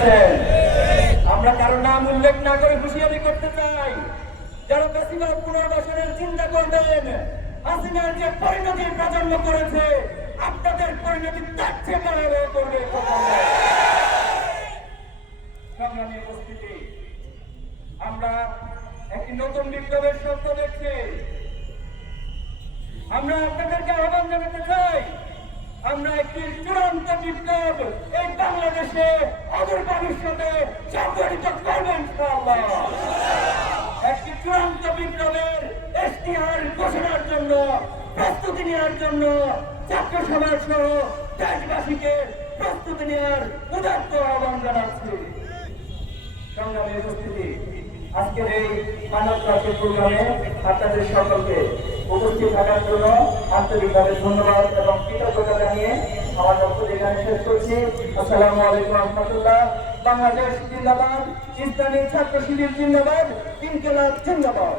আছেন। আমরা কারও নাম উল্লেখ না করে হুঁশিয়ারি করতে চাই। যারা বেশিরভাগ পুনর্বাসনের চিন্তা করবেন, হাসিনার যে পরিণতি প্রজন্ম করেছে, আপনাদের পরিণতি তার চেয়ে ভয়াবহ করবে সংগ্রামী উপস্থিতি, আমরা একটি নতুন বিপ্লবের স্বপ্ন দেখছি। আমরা আপনাদেরকে আহ্বান জানাতে চাই, আমরা একটি চূড়ান্ত বাংলাদেশে অদূর ভবিষ্যতে সংগঠিত করবেন একটি চূড়ান্ত বিপ্লবের এশটিআর ঘোষণার জন্য, প্রস্তুতি নেওয়ার জন্য ছাত্র সমাজ সহ দেশবাসীকে প্রস্তুতি নেওয়ার উদাত্ত আহ্বান জানাচ্ছি। সংগ্রামী উপস্থিতি, আজকের এই মানব ক্লাসের প্রোগ্রামে আপনাদের সকলকে উপস্থিত থাকার জন্য আন্তরিকভাবে ধন্যবাদ এবং কৃতজ্ঞতা জানিয়ে আমার বক্তব্য এখানে শেষ করছি। আসসালামু আলাইকুম রহমতুল্লাহ। বাংলাদেশ জিন্দাবাদ, ইসলামী ছাত্র শিবির জিন্দাবাদ, ইনকেলাব জিন্দাবাদ।